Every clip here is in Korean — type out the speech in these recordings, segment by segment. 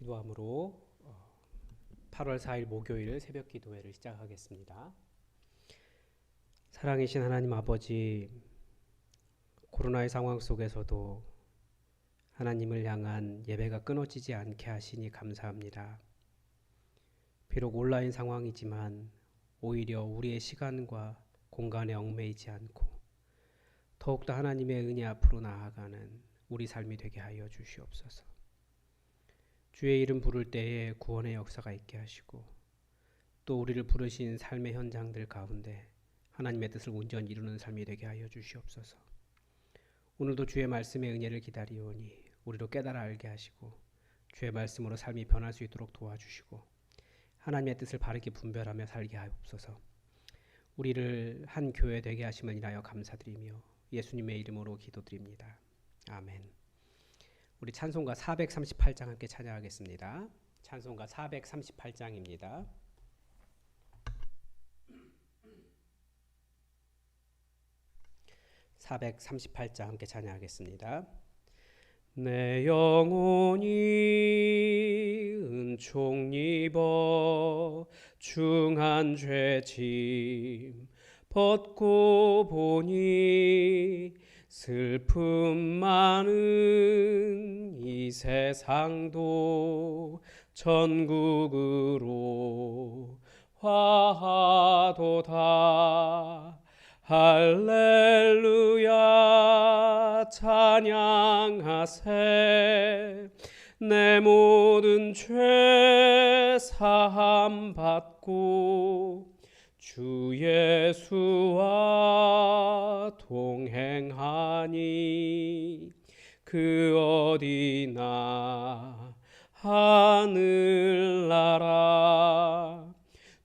기도함으로 8월 4일 목요일 새벽 기도회를 시작하겠습니다. 사랑이신 하나님 아버지, 코로나의 상황 속에서도 하나님을 향한 예배가 끊어지지 않게 하시니 감사합니다. 비록 온라인 상황이지만 오히려 우리의 시간과 공간에 얽매이지 않고 더욱더 하나님의 은혜 앞으로 나아가는 우리 삶이 되게 하여 주시옵소서. 주의 이름 부를 때에 구원의 역사가 있게 하시고 또 우리를 부르신 삶의 현장들 가운데 하나님의 뜻을 온전히 이루는 삶이 되게 하여 주시옵소서. 오늘도 주의 말씀의 은혜를 기다리오니 우리로 깨달아 알게 하시고 주의 말씀으로 삶이 변할 수 있도록 도와주시고 하나님의 뜻을 바르게 분별하며 살게 하옵소서. 우리를 한 교회 되게 하심을 인하여 감사드리며 예수님의 이름으로 기도드립니다. 아멘. 우리 찬송가 438장 함께 찬양하겠습니다. 찬송가 438장입니다. (438장) 함께 찬양하겠습니다. 내 영혼이 은총 입어 중한 죄짐 벗고 보니 슬픔 많은 이 세상도 천국으로 화하도다. 할렐루야 찬양하세. 내 모든 죄 사함 받고 주 예수와 동행하니 그 어디나 하늘나라.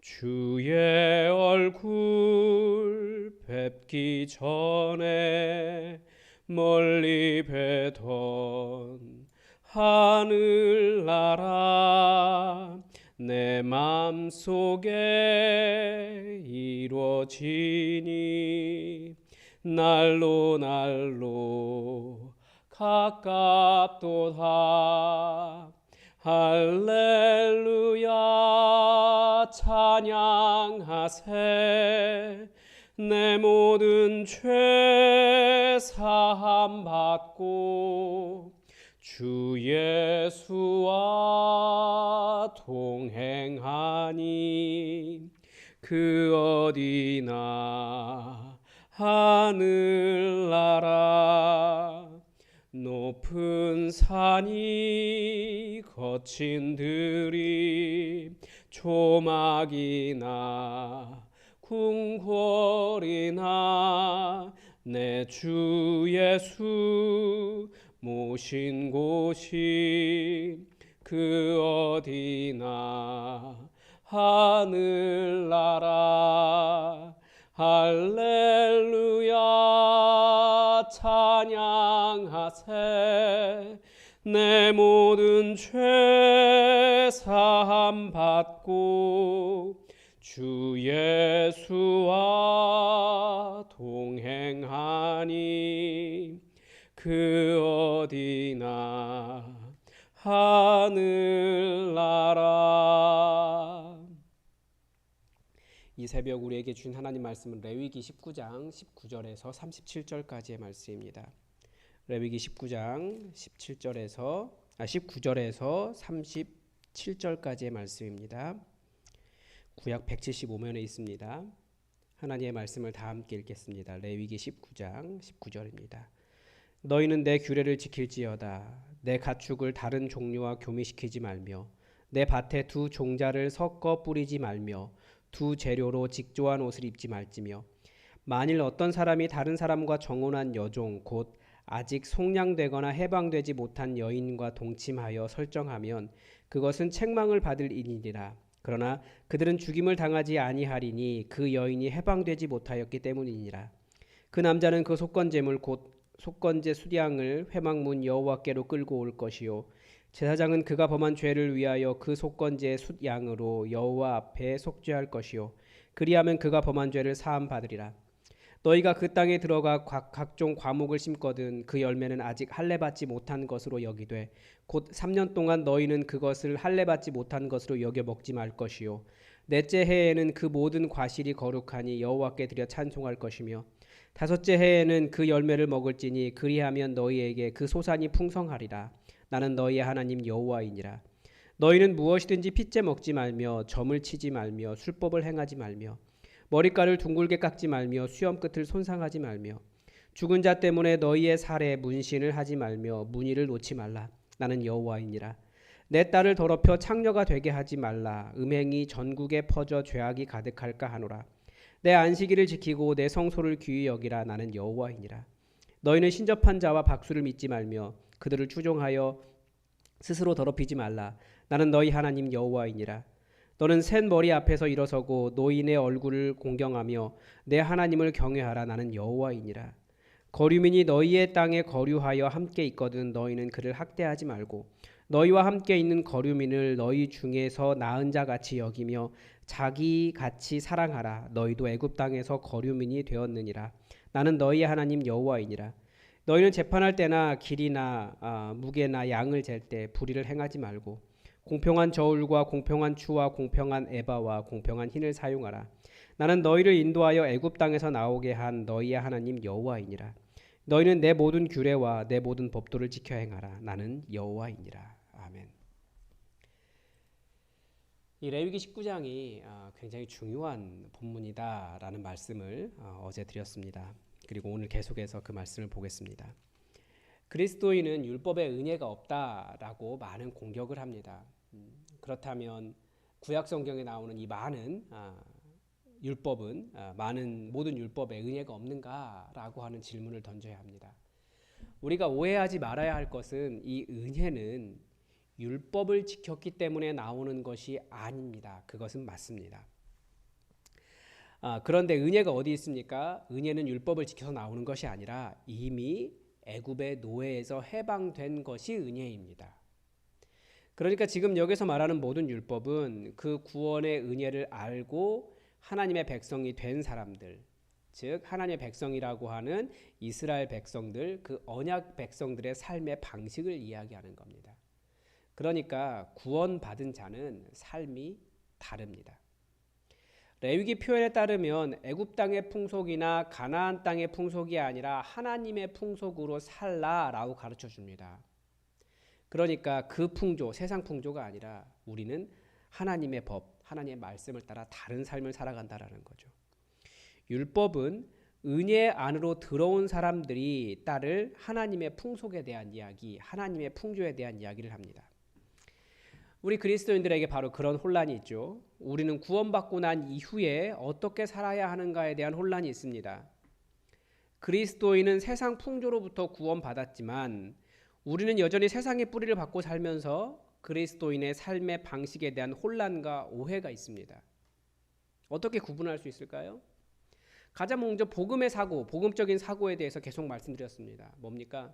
주의 얼굴 뵙기 전에 멀리 뵈던 하늘나라. 내 맘속에 이루어지니 날로 날로 가깝도다. 할렐루야 찬양하세. 내 모든 죄 사함 받고 주 예수와 동행하니 그 어디나 하늘나라. 높은 산이 거친 들이 조막이나 궁궐이나 내 주 예수 모신 곳이 그 어디나 하늘나라. 할렐루야 찬양하세. 내 모든 죄 사함 받고 주 예수와 동행하니 그 어디나 하늘나라. 이 새벽 우리에게 주신 하나님 말씀은 레위기 19장 19절에서 37절까지의 말씀입니다. 레위기 19장 19절에서 37절까지의 말씀입니다. 구약 175면에 있습니다. 하나님의 말씀을 다 함께 읽겠습니다. 레위기 19장 19절입니다. 너희는 내 규례를 지킬지어다. 내 가축을 다른 종류와 교미시키지 말며 내 밭에 두 종자를 섞어 뿌리지 말며 두 재료로 직조한 옷을 입지 말지며 만일 어떤 사람이 다른 사람과 정혼한 여종 곧 아직 속량되거나 해방되지 못한 여인과 동침하여 설정하면 그것은 책망을 받을 일이니라. 그러나 그들은 죽임을 당하지 아니하리니 그 여인이 해방되지 못하였기 때문이니라. 그 남자는 그 속건제물 곧 속건제 수량을 회막문 여호와께로 끌고 올 것이요 제사장은 그가 범한 죄를 위하여 그 속건제의 숫양으로 여호와 앞에 속죄할 것이요 그리하면 그가 범한 죄를 사함 받으리라. 너희가 그 땅에 들어가 각종 과목을 심거든 그 열매는 아직 할례 받지 못한 것으로 여기되 곧 3년 동안 너희는 그것을 할례 받지 못한 것으로 여겨 먹지 말 것이요 넷째 해에는 그 모든 과실이 거룩하니 여호와께 드려 찬송할 것이며 다섯째 해에는 그 열매를 먹을지니 그리하면 너희에게 그 소산이 풍성하리라. 나는 너희의 하나님 여호와이니라. 너희는 무엇이든지 핏째 먹지 말며 점을 치지 말며 술법을 행하지 말며 머리카락을 둥글게 깎지 말며 수염 끝을 손상하지 말며 죽은 자 때문에 너희의 살에 문신을 하지 말며 무늬를 놓지 말라. 나는 여호와이니라. 내 딸을 더럽혀 창녀가 되게 하지 말라. 음행이 전국에 퍼져 죄악이 가득할까 하노라. 내 안식일을 지키고 내 성소를 귀히 여기라. 나는 여호와이니라. 너희는 신접한 자와 박수를 믿지 말며 그들을 추종하여 스스로 더럽히지 말라. 나는 너희 하나님 여호와이니라. 너는 센 머리 앞에서 일어서고 노인의 얼굴을 공경하며 내 하나님을 경외하라. 나는 여호와이니라. 거류민이 너희의 땅에 거류하여 함께 있거든 너희는 그를 학대하지 말고 너희와 함께 있는 거류민을 너희 중에서 나은 자 같이 여기며 자기 같이 사랑하라. 너희도 애굽 땅에서 거류민이 되었느니라. 나는 너희의 하나님 여호와이니라. 너희는 재판할 때나 길이나 무게나 양을 잴 때 불의를 행하지 말고 공평한 저울과 공평한 추와 공평한 에바와 공평한 흰을 사용하라. 나는 너희를 인도하여 애굽 땅에서 나오게 한 너희의 하나님 여호와이니라. 너희는 내 모든 규례와 내 모든 법도를 지켜 행하라. 나는 여호와이니라. 아멘. 이 레위기 19장이 굉장히 중요한 본문이다라는 말씀을 어제 드렸습니다. 그리고 오늘 계속해서 그 말씀을 보겠습니다. 그리스도인은 율법에 은혜가 없다라고 많은 공격을 합니다. 그렇다면 구약 성경에 나오는 이 많은 율법은 모든 율법에 은혜가 없는가라고 하는 질문을 던져야 합니다. 우리가 오해하지 말아야 할 것은 이 은혜는 율법을 지켰기 때문에 나오는 것이 아닙니다. 그것은 맞습니다. 그런데 은혜가 어디 있습니까? 은혜는 율법을 지켜서 나오는 것이 아니라 이미 애굽의 노예에서 해방된 것이 은혜입니다. 그러니까 지금 여기서 말하는 모든 율법은 그 구원의 은혜를 알고 하나님의 백성이 된 사람들, 즉 하나님의 백성이라고 하는 이스라엘 백성들, 그 언약 백성들의 삶의 방식을 이야기하는 겁니다. 그러니까 구원받은 자는 삶이 다릅니다. 레위기 표현에 따르면 애굽 땅의 풍속이나 가나안 땅의 풍속이 아니라 하나님의 풍속으로 살라라고 가르쳐 줍니다. 그러니까 그 풍조, 세상 풍조가 아니라 우리는 하나님의 법, 하나님의 말씀을 따라 다른 삶을 살아간다라는 거죠. 율법은 은혜 안으로 들어온 사람들이 따를 하나님의 풍속에 대한 이야기, 하나님의 풍조에 대한 이야기를 합니다. 우리 그리스도인들에게 바로 그런 혼란이 있죠. 우리는 구원받고 난 이후에 어떻게 살아야 하는가에 대한 혼란이 있습니다. 그리스도인은 세상 풍조로부터 구원받았지만 우리는 여전히 세상의 뿌리를 받고 살면서 그리스도인의 삶의 방식에 대한 혼란과 오해가 있습니다. 어떻게 구분할 수 있을까요? 가장 먼저 복음의 사고, 복음적인 사고에 대해서 계속 말씀드렸습니다. 뭡니까?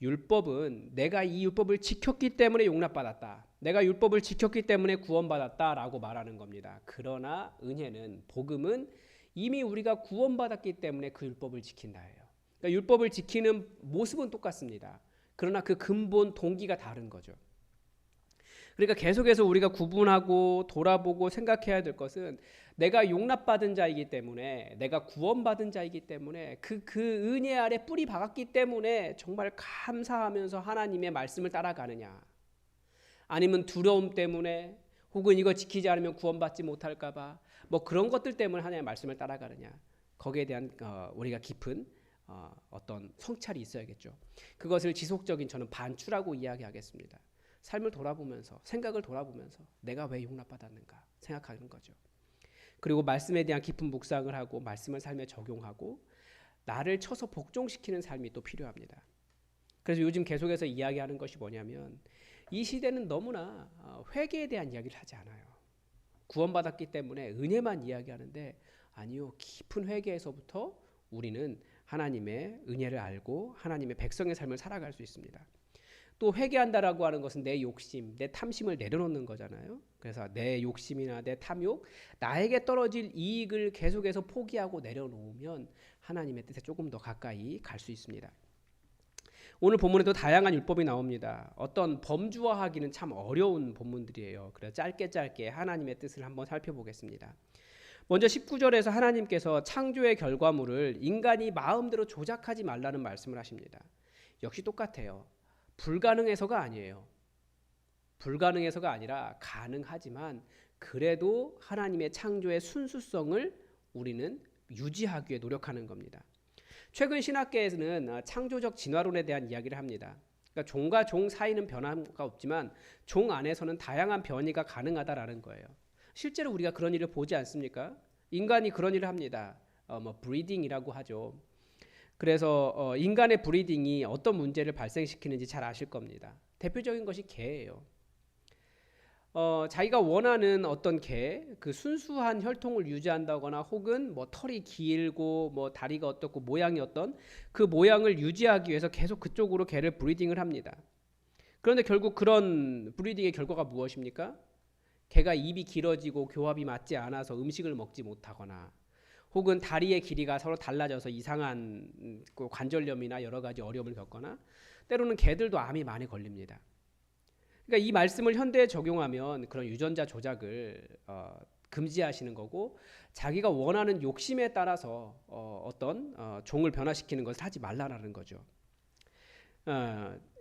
율법은 내가 이 율법을 지켰기 때문에 용납받았다. 내가 율법을 지켰기 때문에 구원받았다라고 말하는 겁니다. 그러나 은혜는, 복음은 이미 우리가 구원받았기 때문에 그 율법을 지킨다예요. 그러니까 율법을 지키는 모습은 똑같습니다. 그러나 그 근본 동기가 다른 거죠. 그러니까 계속해서 우리가 구분하고 돌아보고 생각해야 될 것은 내가 용납받은 자이기 때문에, 내가 구원받은 자이기 때문에 그 은혜 아래 뿌리 박았기 때문에 정말 감사하면서 하나님의 말씀을 따라가느냐, 아니면 두려움 때문에 혹은 이거 지키지 않으면 구원받지 못할까 봐 뭐 그런 것들 때문에 하나님의 말씀을 따라가느냐, 거기에 대한 우리가 깊은 어떤 성찰이 있어야겠죠. 그것을 지속적인 저는 반추라고 이야기하겠습니다. 삶을 돌아보면서, 생각을 돌아보면서 내가 왜 용납받았는가 생각하는 거죠. 그리고 말씀에 대한 깊은 묵상을 하고 말씀을 삶에 적용하고 나를 쳐서 복종시키는 삶이 또 필요합니다. 그래서 요즘 계속해서 이야기하는 것이 뭐냐면 이 시대는 너무나 회개에 대한 이야기를 하지 않아요. 구원받았기 때문에 은혜만 이야기하는데 아니요, 깊은 회개에서부터 우리는 하나님의 은혜를 알고 하나님의 백성의 삶을 살아갈 수 있습니다. 또 회개한다라고 하는 것은 내 욕심, 내 탐심을 내려놓는 거잖아요. 그래서 내 욕심이나 내 탐욕, 나에게 떨어질 이익을 계속해서 포기하고 내려놓으면 하나님의 뜻에 조금 더 가까이 갈 수 있습니다. 오늘 본문에도 다양한 율법이 나옵니다. 어떤 범주화하기는 참 어려운 본문들이에요. 그래서 짧게 하나님의 뜻을 한번 살펴보겠습니다. 먼저 19절에서 하나님께서 창조의 결과물을 인간이 마음대로 조작하지 말라는 말씀을 하십니다. 역시 똑같아요. 불가능해서가 아니에요. 불가능해서가 아니라 가능하지만 그래도 하나님의 창조의 순수성을 우리는 유지하기 위해 노력하는 겁니다. 최근 신학계에서는 창조적 진화론에 대한 이야기를 합니다. 그러니까 종과 종 사이는 변화가 없지만 종 안에서는 다양한 변이가 가능하다라는 거예요. 실제로 우리가 그런 일을 보지 않습니까? 인간이 그런 일을 합니다. 브리딩이라고 하죠. 그래서 인간의 브리딩이 어떤 문제를 발생시키는지 잘 아실 겁니다. 대표적인 것이 개예요. 자기가 원하는 어떤 개, 그 순수한 혈통을 유지한다거나 혹은 뭐 털이 길고 뭐 다리가 어떻고 모양이 어떤 그 모양을 유지하기 위해서 계속 그쪽으로 개를 브리딩을 합니다. 그런데 결국 그런 브리딩의 결과가 무엇입니까? 개가 입이 길어지고 교합이 맞지 않아서 음식을 먹지 못하거나 혹은 다리의 길이가 서로 달라져서 이상한 관절염이나 여러 가지 어려움을 겪거나 때로는 개들도 암이 많이 걸립니다. 그러니까 이 말씀을 현대에 적용하면 그런 유전자 조작을 금지하시는 거고 자기가 원하는 욕심에 따라서 어떤 종을 변화시키는 것을 하지 말라라는 거죠.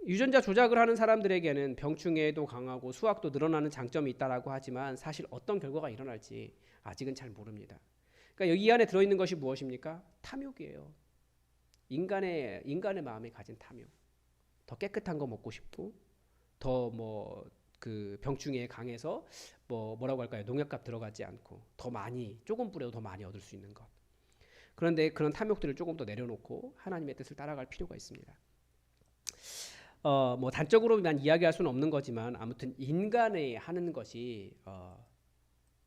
유전자 조작을 하는 사람들에게는 병충해도 강하고 수확도 늘어나는 장점이 있다라고 하지만 사실 어떤 결과가 일어날지 아직은 잘 모릅니다. 그러니까 여기 안에 들어있는 것이 무엇입니까? 탐욕이에요. 인간의 마음에 가진 탐욕. 더 깨끗한 거 먹고 싶고 더 그 병충해에 강해서 뭐라고 할까요? 농약값 들어가지 않고 더 많이 조금 뿌려도 더 많이 얻을 수 있는 것. 그런데 그런 탐욕들을 조금 더 내려놓고 하나님의 뜻을 따라갈 필요가 있습니다. 단적으로만 이야기할 수는 없는 거지만 아무튼 인간이 하는 것이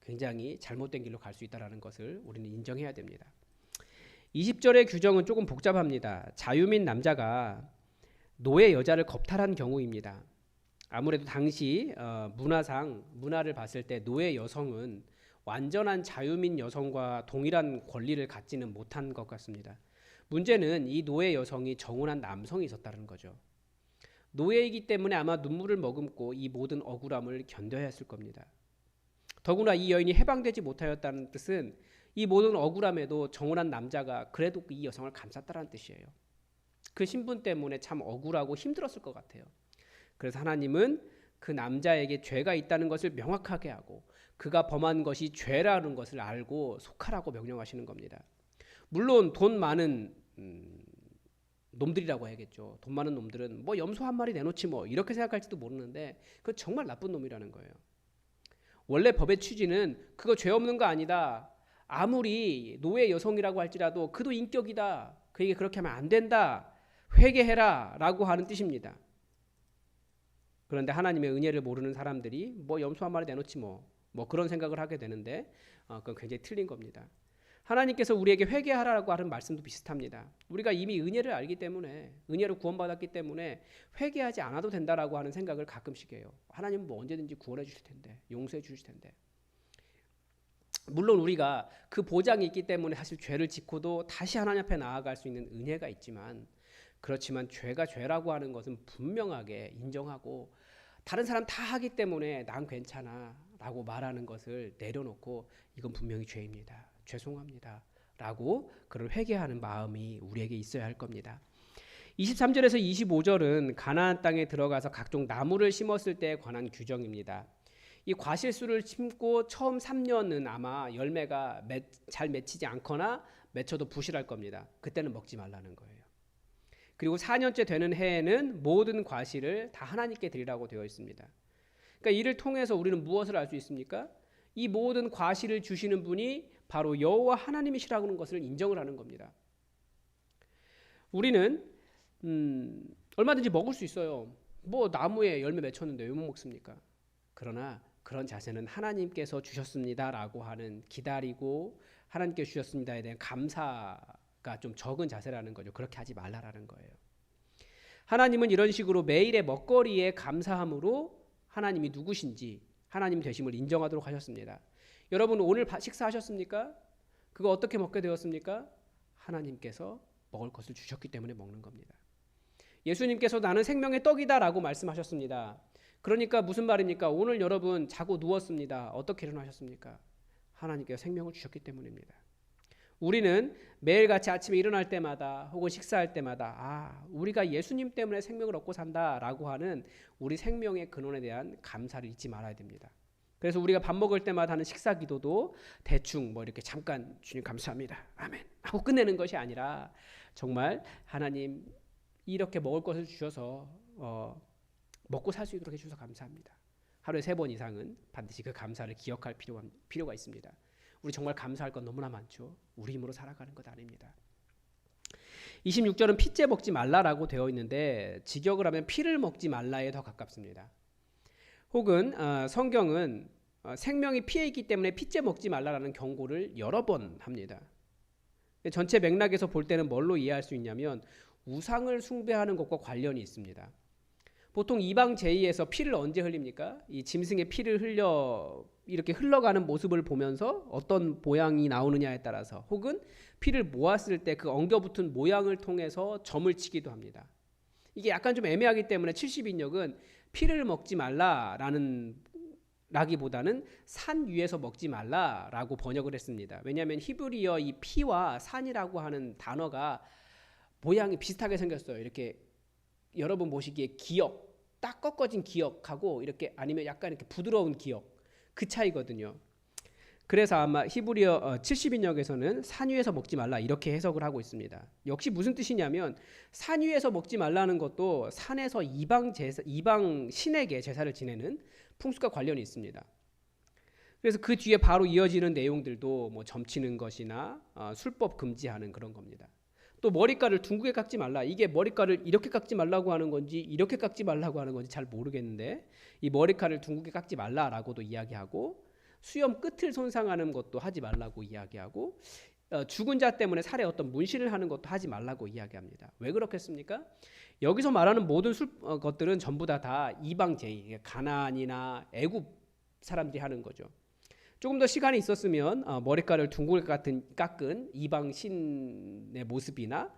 굉장히 잘못된 길로 갈 수 있다는 것을 우리는 인정해야 됩니다. 20절의 규정은 조금 복잡합니다. 자유민 남자가 노예 여자를 겁탈한 경우입니다. 아무래도 당시 문화를 봤을 때 노예 여성은 완전한 자유민 여성과 동일한 권리를 갖지는 못한 것 같습니다. 문제는 이 노예 여성이 정혼한 남성이 있었다는 거죠. 노예이기 때문에 아마 눈물을 머금고 이 모든 억울함을 견뎌야 했을 겁니다. 더구나 이 여인이 해방되지 못하였다는 뜻은 이 모든 억울함에도 정혼한 남자가 그래도 이 여성을 감쌌다는 뜻이에요. 그 신분 때문에 참 억울하고 힘들었을 것 같아요. 그래서 하나님은 그 남자에게 죄가 있다는 것을 명확하게 하고 그가 범한 것이 죄라는 것을 알고 속하라고 명령하시는 겁니다. 물론 돈 많은 놈들이라고 해야겠죠. 돈 많은 놈들은 염소 한 마리 내놓지 이렇게 생각할지도 모르는데 그건 정말 나쁜 놈이라는 거예요. 원래 법의 취지는 그거 죄 없는 거 아니다. 아무리 노예 여성이라고 할지라도 그도 인격이다. 그에게 그렇게 하면 안 된다. 회개해라 라고 하는 뜻입니다. 그런데 하나님의 은혜를 모르는 사람들이 염소 한 마리 내놓지 그런 생각을 하게 되는데 그건 굉장히 틀린 겁니다. 하나님께서 우리에게 회개하라고 하는 말씀도 비슷합니다. 우리가 이미 은혜를 알기 때문에 은혜로 구원받았기 때문에 회개하지 않아도 된다라고 하는 생각을 가끔씩 해요. 하나님은 언제든지 구원해 주실 텐데 용서해 주실 텐데. 물론 우리가 그 보장이 있기 때문에 사실 죄를 짓고도 다시 하나님 앞에 나아갈 수 있는 은혜가 있지만 그렇지만 죄가 죄라고 하는 것은 분명하게 인정하고 다른 사람 다 하기 때문에 난 괜찮아 라고 말하는 것을 내려놓고 이건 분명히 죄입니다. 죄송합니다 라고 그를 회개하는 마음이 우리에게 있어야 할 겁니다. 23절에서 25절은 가나안 땅에 들어가서 각종 나무를 심었을 때에 관한 규정입니다. 이 과실수를 심고 처음 3년은 아마 열매가 잘 맺히지 않거나 맺혀도 부실할 겁니다. 그때는 먹지 말라는 거예요. 그리고 4년째 되는 해에는 모든 과실을 다 하나님께 드리라고 되어 있습니다. 그러니까 이를 통해서 우리는 무엇을 알 수 있습니까? 이 모든 과실을 주시는 분이 바로 여호와 하나님이시라는 것을 인정을 하는 겁니다. 우리는 얼마든지 먹을 수 있어요. 나무에 열매 맺혔는데 왜 못 먹습니까? 그러나 그런 자세는 하나님께서 주셨습니다라고 하는 기다리고 하나님께 주셨습니다에 대한 감사가 좀 적은 자세라는 거죠. 그렇게 하지 말라라는 거예요. 하나님은 이런 식으로 매일의 먹거리에 감사함으로 하나님이 누구신지 하나님 되심을 인정하도록 하셨습니다. 여러분 오늘 식사하셨습니까? 그거 어떻게 먹게 되었습니까? 하나님께서 먹을 것을 주셨기 때문에 먹는 겁니다. 예수님께서 나는 생명의 떡이다라고 말씀하셨습니다. 그러니까 무슨 말입니까? 오늘 여러분 자고 누웠습니다. 어떻게 일어나셨습니까? 하나님께서 생명을 주셨기 때문입니다. 우리는 매일같이 아침에 일어날 때마다 혹은 식사할 때마다 우리가 예수님 때문에 생명을 얻고 산다라고 하는 우리 생명의 근원에 대한 감사를 잊지 말아야 됩니다. 그래서 우리가 밥 먹을 때마다 하는 식사 기도도 대충 이렇게 잠깐 주님 감사합니다. 아멘 하고 끝내는 것이 아니라 정말 하나님 이렇게 먹을 것을 주셔서 먹고 살 수 있도록 해주셔서 감사합니다. 하루에 3번 이상은 반드시 그 감사를 기억할 필요가 있습니다. 우리 정말 감사할 건 너무나 많죠. 우리 힘으로 살아가는 것 아닙니다. 26절은 피째 먹지 말라라고 되어 있는데 직역을 하면 피를 먹지 말라에 더 가깝습니다. 혹은 성경은 생명이 피에 있기 때문에 피째 먹지 말라라는 경고를 여러 번 합니다. 전체 맥락에서 볼 때는 뭘로 이해할 수 있냐면 우상을 숭배하는 것과 관련이 있습니다. 보통 이방 제의에서 피를 언제 흘립니까? 이 짐승의 피를 이렇게 흘러가는 모습을 보면서 어떤 모양이 나오느냐에 따라서 혹은 피를 모았을 때 그 엉겨붙은 모양을 통해서 점을 치기도 합니다. 이게 약간 좀 애매하기 때문에 70인역은 피를 먹지 말라라기보다는 산 위에서 먹지 말라라고 번역을 했습니다. 왜냐하면 히브리어 이 피와 산이라고 하는 단어가 모양이 비슷하게 생겼어요. 이렇게 여러분 보시기에 기역, 딱 꺾어진 기역하고 이렇게 아니면 약간 이렇게 부드러운 기역 그 차이거든요. 그래서 아마 히브리어 70인역에서는 산 위에서 먹지 말라 이렇게 해석을 하고 있습니다. 역시 무슨 뜻이냐면 산 위에서 먹지 말라는 것도 산에서 이방 신에게 제사를 지내는 풍습과 관련이 있습니다. 그래서 그 뒤에 바로 이어지는 내용들도 점치는 것이나 술법 금지하는 그런 겁니다. 또 머리카락을 둥글게 깎지 말라. 이게 머리카락을 이렇게 깎지 말라고 하는 건지 이렇게 깎지 말라고 하는 건지 잘 모르겠는데 이 머리카락을 둥글게 깎지 말라라고도 이야기하고 수염 끝을 손상하는 것도 하지 말라고 이야기하고 죽은 자 때문에 살에 어떤 문신을 하는 것도 하지 말라고 이야기합니다. 왜 그렇겠습니까? 여기서 말하는 모든 것들은 전부 다 이방 제의, 가나안이나 애굽 사람들이 하는 거죠. 조금 더 시간이 있었으면 머리카락을 둥글게 깎은 이방 신의 모습이나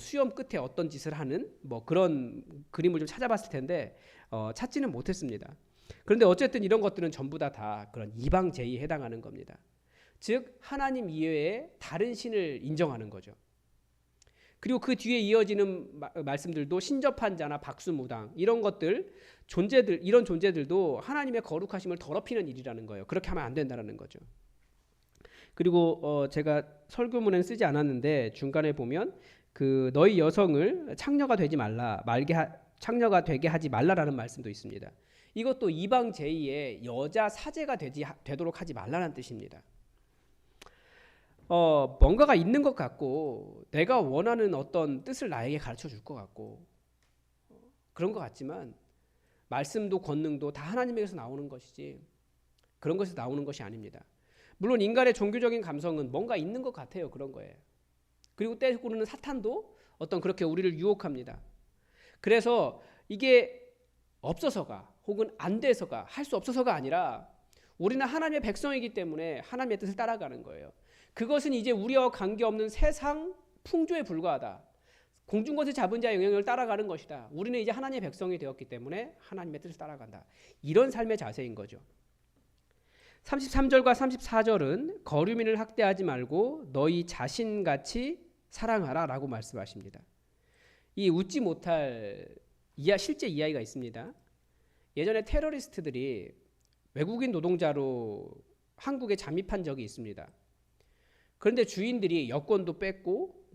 수염 끝에 어떤 짓을 하는 그런 그림을 좀 찾아봤을 텐데 찾지는 못했습니다. 그런데 어쨌든 이런 것들은 전부 다 그런 이방 제의에 해당하는 겁니다. 즉 하나님 이외에 다른 신을 인정하는 거죠. 그리고 그 뒤에 이어지는 말씀들도 신접한 자나 박수무당 이런 이런 존재들도 하나님의 거룩하심을 더럽히는 일이라는 거예요. 그렇게 하면 안 된다는 거죠. 그리고 제가 설교문에는 쓰지 않았는데 중간에 보면 그 너희 여성을 창녀가 되게 하지 말라라는 말씀도 있습니다. 이것도 이방 제의의 여자 사제가 되도록 하지 말라는 뜻입니다. 뭔가가 있는 것 같고 내가 원하는 어떤 뜻을 나에게 가르쳐 줄 것 같고 그런 것 같지만 말씀도 권능도 다 하나님에게서 나오는 것이지 그런 것에서 나오는 것이 아닙니다. 물론 인간의 종교적인 감성은 뭔가 있는 것 같아요. 그런 거예요. 그리고 때로는 사탄도 어떤 그렇게 우리를 유혹합니다. 그래서 이게 없어서가 혹은 안 돼서가 할 수 없어서가 아니라 우리는 하나님의 백성이기 때문에 하나님의 뜻을 따라가는 거예요. 그것은 이제 우리와 관계없는 세상 풍조에 불과하다. 공중것을 잡은 자의 영향을 따라가는 것이다. 우리는 이제 하나님의 백성이 되었기 때문에 하나님의 뜻을 따라간다. 이런 삶의 자세인 거죠. 33절과 34절은 거류민을 학대하지 말고 너희 자신같이 사랑하라 라고 말씀하십니다. 이 웃지 못할 실제 이야기가 있습니다. 예전에 테러리스트들이 외국인 노동자로 한국에 잠입한 적이 있습니다. 그런데 주인들이 여권도 뺏고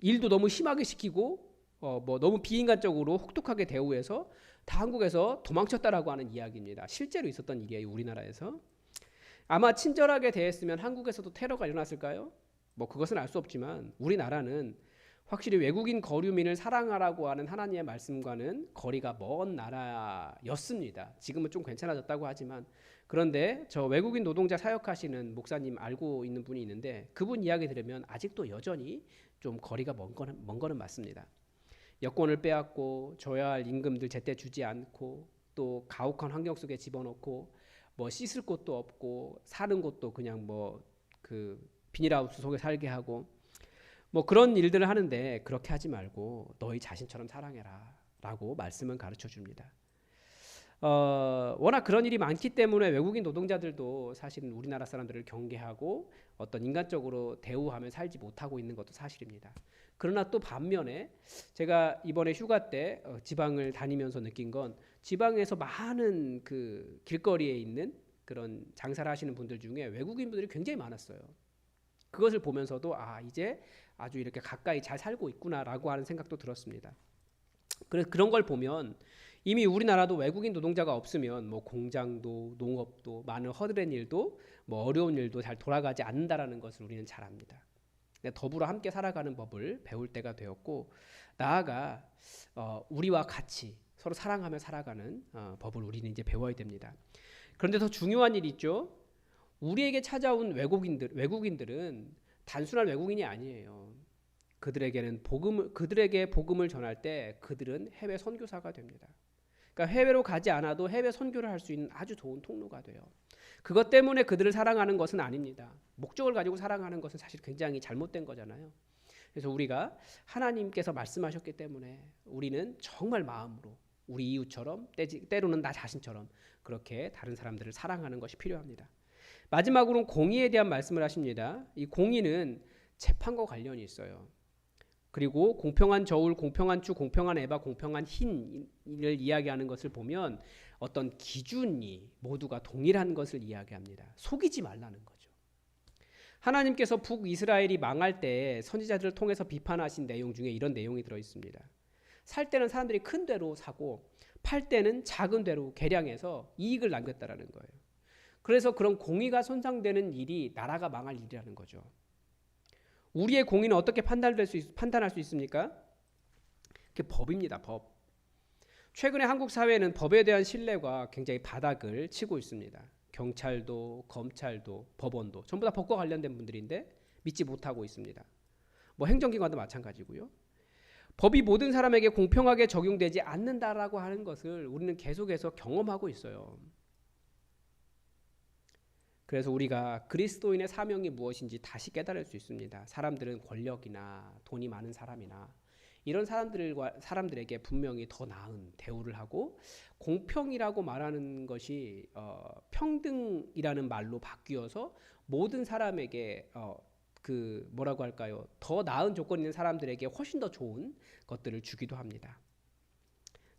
일도 너무 심하게 시키고 너무 비인간적으로 혹독하게 대우해서 다 한국에서 도망쳤다라고 하는 이야기입니다. 실제로 있었던 일이에요. 우리나라에서. 아마 친절하게 대했으면 한국에서도 테러가 일어났을까요? 그것은 알 수 없지만 우리나라는 확실히 외국인 거류민을 사랑하라고 하는 하나님의 말씀과는 거리가 먼 나라였습니다. 지금은 좀 괜찮아졌다고 하지만 그런데 저 외국인 노동자 사역하시는 목사님 알고 있는 분이 있는데 그분 이야기 들으면 아직도 여전히 좀 거리가 먼 거는 맞습니다. 여권을 빼앗고 줘야 할 임금들 제때 주지 않고 또 가혹한 환경 속에 집어넣고 씻을 곳도 없고 사는 곳도 그냥 그 비닐하우스 속에 살게 하고 뭐 그런 일들을 하는데 그렇게 하지 말고 너희 자신처럼 사랑해라 라고 말씀은 가르쳐 줍니다. 워낙 그런 일이 많기 때문에 외국인 노동자들도 사실은 우리나라 사람들을 경계하고 어떤 인간적으로 대우하며 살지 못하고 있는 것도 사실입니다. 그러나 또 반면에 제가 이번에 휴가 때 지방을 다니면서 느낀 건 지방에서 많은 그 길거리에 있는 그런 장사를 하시는 분들 중에 외국인 분들이 굉장히 많았어요. 그것을 보면서도 이제 아주 이렇게 가까이 잘 살고 있구나라고 하는 생각도 들었습니다. 그래서 그런 걸 보면 이미 우리나라도 외국인 노동자가 없으면 뭐 공장도 농업도 많은 허드렛 일도 뭐 어려운 일도 잘 돌아가지 않는다라는 것을 우리는 잘 압니다. 더불어 함께 살아가는 법을 배울 때가 되었고 나아가 우리와 같이 서로 사랑하며 살아가는 법을 우리는 이제 배워야 됩니다. 그런데 더 중요한 일이 있죠. 우리에게 찾아온 외국인들은 단순한 외국인이 아니에요. 그들에게 복음을 전할 때 그들은 해외 선교사가 됩니다. 그러니까 해외로 가지 않아도 해외 선교를 할 수 있는 아주 좋은 통로가 돼요. 그것 때문에 그들을 사랑하는 것은 아닙니다. 목적을 가지고 사랑하는 것은 사실 굉장히 잘못된 거잖아요. 그래서 우리가 하나님께서 말씀하셨기 때문에 우리는 정말 마음으로 우리 이웃처럼 때로는 나 자신처럼 그렇게 다른 사람들을 사랑하는 것이 필요합니다. 마지막으로는 공의에 대한 말씀을 하십니다. 이 공의는 재판과 관련이 있어요. 그리고 공평한 저울, 공평한 주, 공평한 에바, 공평한 흰을 이야기하는 것을 보면 어떤 기준이 모두가 동일한 것을 이야기합니다. 속이지 말라는 거죠. 하나님께서 북이스라엘이 망할 때 선지자들을 통해서 비판하신 내용 중에 이런 내용이 들어있습니다. 살 때는 사람들이 큰 대로 사고 팔 때는 작은 대로 계량해서 이익을 남겼다라는 거예요. 그래서 그런 공의가 손상되는 일이 나라가 망할 일이라는 거죠. 우리의 공의는 어떻게 판단할 수 있습니까? 그게 법입니다. 법. 최근에 한국 사회는 법에 대한 신뢰가 굉장히 바닥을 치고 있습니다. 경찰도, 검찰도, 법원도 전부 다 법과 관련된 분들인데 믿지 못하고 있습니다. 뭐 행정기관도 마찬가지고요. 법이 모든 사람에게 공평하게 적용되지 않는다라고 하는 것을 우리는 계속해서 경험하고 있어요. 그래서 우리가 그리스도인의 사명이 무엇인지 다시 깨달을 수 있습니다. 사람들은 권력이나 돈이 많은 사람이나 이런 사람들에게 분명히 더 나은 대우를 하고 공평이라고 말하는 것이 평등이라는 말로 바뀌어서 모든 사람에게 더 나은 조건이 있는 사람들에게 훨씬 더 좋은 것들을 주기도 합니다.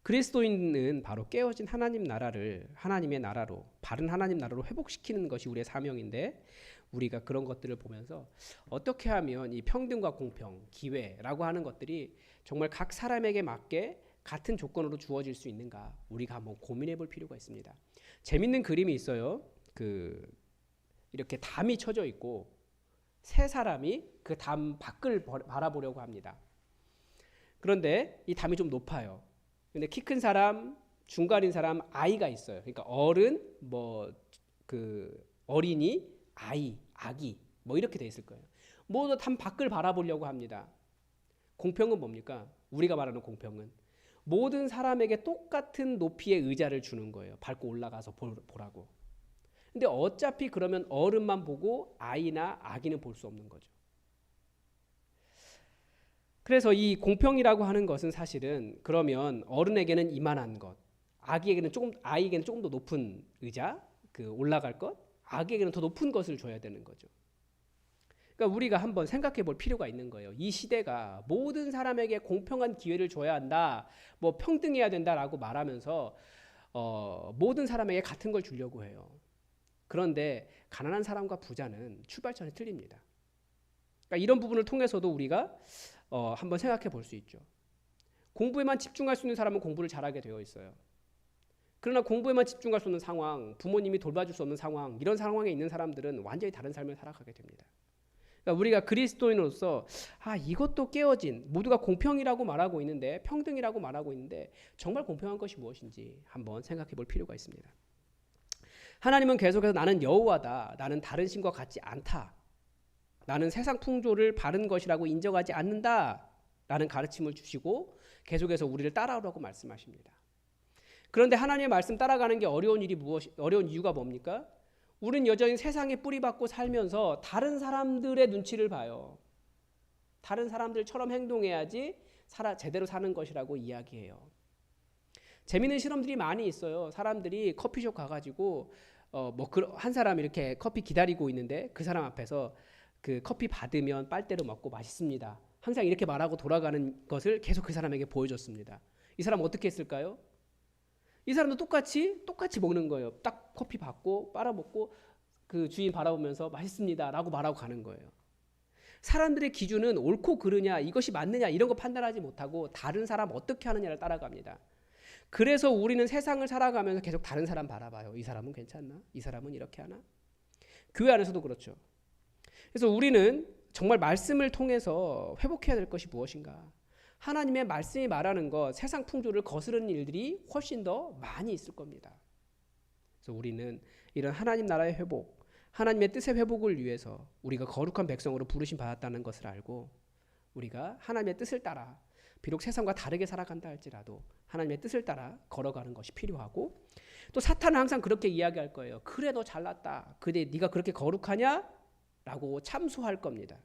그리스도인은 바로 깨어진 하나님의 나라로 바른 하나님 나라로 회복시키는 것이 우리의 사명인데 우리가 그런 것들을 보면서 어떻게 하면 이 평등과 공평, 기회라고 하는 것들이 정말 각 사람에게 맞게 같은 조건으로 주어질 수 있는가 우리가 한번 고민해 볼 필요가 있습니다. 재밌는 그림이 있어요. 이렇게 담이 쳐져 있고 세 사람이 그 담 밖을 바라보려고 합니다. 그런데 이 담이 좀 높아요. 근데 키 큰 사람, 중간인 사람, 아이가 있어요. 그러니까 어른, 어린이, 아이, 아기 뭐 이렇게 돼 있을 거예요. 모두 담 밖을 바라보려고 합니다. 공평은 뭡니까? 우리가 말하는 공평은 모든 사람에게 똑같은 높이의 의자를 주는 거예요. 밟고 올라가서 보라고. 근데 어차피 그러면 어른만 보고 아이나 아기는 볼 수 없는 거죠. 그래서 이 공평이라고 하는 것은 사실은 그러면 어른에게는 이만한 것, 아이에게는 조금 더 높은 의자, 올라갈 것, 아기에게는 더 높은 것을 줘야 되는 거죠. 그러니까 우리가 한번 생각해 볼 필요가 있는 거예요. 이 시대가 모든 사람에게 공평한 기회를 줘야 한다, 뭐 평등해야 된다라고 말하면서 모든 사람에게 같은 걸 주려고 해요. 그런데 가난한 사람과 부자는 출발선이 틀립니다. 그러니까 이런 부분을 통해서도 우리가 한번 생각해 볼 수 있죠. 공부에만 집중할 수 있는 사람은 공부를 잘하게 되어 있어요. 그러나 공부에만 집중할 수 없는 상황, 부모님이 돌봐줄 수 없는 상황, 이런 상황에 있는 사람들은 완전히 다른 삶을 살아가게 됩니다. 그러니까 우리가 그리스도인으로서 이것도 깨어진, 모두가 공평이라고 말하고 있는데, 평등이라고 말하고 있는데 정말 공평한 것이 무엇인지 한번 생각해 볼 필요가 있습니다. 하나님은 계속해서 나는 여호와다, 나는 다른 신과 같지 않다, 나는 세상 풍조를 바른 것이라고 인정하지 않는다 라는 가르침을 주시고 계속해서 우리를 따라오라고 말씀하십니다. 그런데 하나님의 말씀 따라가는 게 어려운 이유가 뭡니까? 우리는 여전히 세상에 뿌리박고 살면서 다른 사람들의 눈치를 봐요. 다른 사람들처럼 행동해야지 제대로 사는 것이라고 이야기해요. 재미있는 실험들이 많이 있어요. 사람들이 커피숍 가가지고 한 사람 이렇게 커피 기다리고 있는데 그 사람 앞에서 그 커피 받으면 빨대로 먹고 맛있습니다. 항상 이렇게 말하고 돌아가는 것을 계속 그 사람에게 보여줬습니다. 이 사람 어떻게 했을까요? 이 사람도 똑같이 먹는 거예요. 딱 커피 받고 빨아먹고 그 주인 바라보면서 맛있습니다 라고 말하고 가는 거예요. 사람들의 기준은 옳고 그르냐, 이것이 맞느냐 이런 거 판단하지 못하고 다른 사람 어떻게 하느냐를 따라갑니다. 그래서 우리는 세상을 살아가면서 계속 다른 사람 바라봐요. 이 사람은 괜찮나? 이 사람은 이렇게 하나? 교회 안에서도 그렇죠. 그래서 우리는 정말 말씀을 통해서 회복해야 될 것이 무엇인가? 하나님의 말씀이 말하는 것, 세상 풍조를 거스르는 일들이 훨씬 더 많이 있을 겁니다. 그래서 우리는 이런 하나님 나라의 회복, 하나님의 뜻의 회복을 위해서 우리가 거룩한 백성으로 부르심 받았다는 것을 알고 우리가 하나님의 뜻을 따라 비록 세상과 다르게 살아간다 할지라도 하나님의 뜻을 따라 걸어가는 것이 필요하고, 또 사탄은 항상 그렇게 이야기할 거예요. 그래 너 잘났다. 근데 네가 그렇게 거룩하냐? 라고 참소할 겁니다.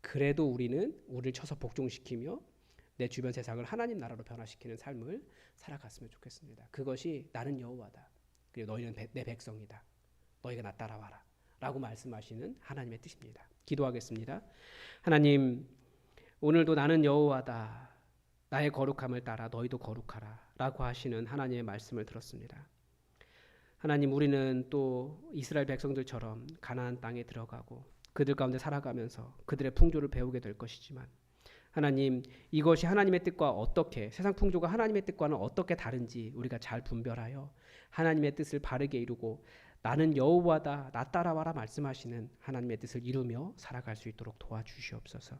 그래도 우리는 우리를 쳐서 복종시키며 내 주변 세상을 하나님 나라로 변화시키는 삶을 살아갔으면 좋겠습니다. 그것이 나는 여호와다. 그리고 너희는 내 백성이다. 너희가 나 따라와라. 라고 말씀하시는 하나님의 뜻입니다. 기도하겠습니다. 하나님, 오늘도 나는 여호와다. 나의 거룩함을 따라 너희도 거룩하라. 라고 하시는 하나님의 말씀을 들었습니다. 하나님, 우리는 또 이스라엘 백성들처럼 가나안 땅에 들어가고 그들 가운데 살아가면서 그들의 풍조를 배우게 될 것이지만, 하나님, 이것이 하나님의 뜻과 어떻게, 세상 풍조가 하나님의 뜻과는 어떻게 다른지 우리가 잘 분별하여 하나님의 뜻을 바르게 이루고 나는 여호와다, 나 따라와라 말씀하시는 하나님의 뜻을 이루며 살아갈 수 있도록 도와주시옵소서.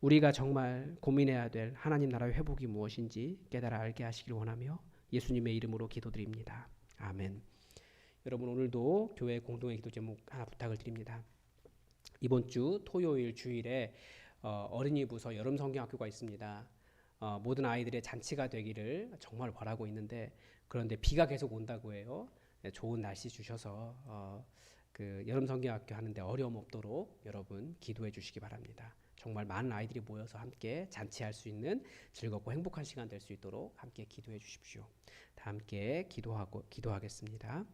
우리가 정말 고민해야 될 하나님 나라의 회복이 무엇인지 깨달아 알게 하시길 원하며 예수님의 이름으로 기도드립니다. 아멘. 여러분, 오늘도 교회 공동의 기도 제목 하나 부탁을 드립니다. 이번 주 토요일 주일에 어린이 부서 여름 성경학교가 있습니다. 모든 아이들의 잔치가 되기를 정말 바라고 있는데, 그런데 비가 계속 온다고 해요. 좋은 날씨 주셔서 그 여름 성경학교 하는데 어려움 없도록 여러분 기도해 주시기 바랍니다. 정말 많은 아이들이 모여서 함께 잔치할 수 있는 즐겁고 행복한 시간 될 수 있도록 함께 기도해 주십시오. 다 함께 기도하겠습니다.